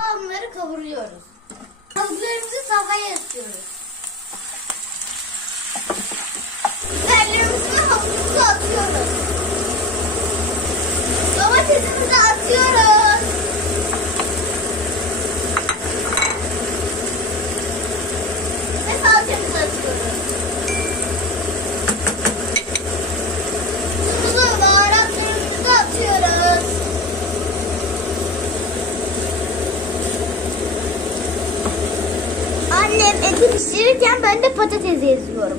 Bunları kavuruyoruz. Tavuklarımızı tavaya atıyoruz. Biberlerimizi ve hamurumuzu atıyoruz. Domatesimizi atıyoruz. Ve salçamızı atıyoruz. Tuzumuzu ve baharatlarımızı atıyoruz. Annem eti pişirirken ben de patatesi eziyorum.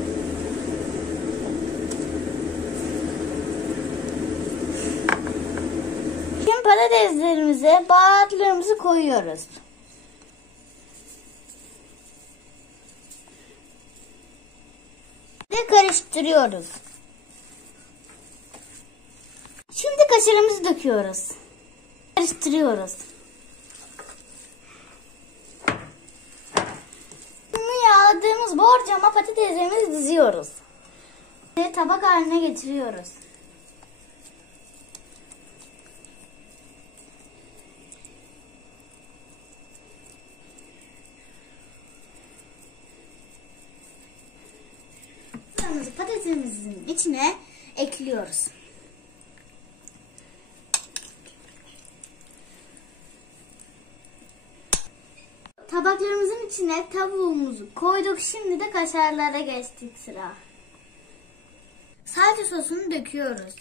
Şimdi patateslerimize baharatlarımızı koyuyoruz. Ve karıştırıyoruz. Şimdi kaşarımızı döküyoruz. Karıştırıyoruz. Yağladığımız borcama patateslerimizi diziyoruz. Ve tabak haline getiriyoruz. Patatesimizin içine ekliyoruz. Tabaklarımızın içine tavuğumuzu koyduk. Şimdi de kaşarlara geçtik sıra. Salça sosunu döküyoruz.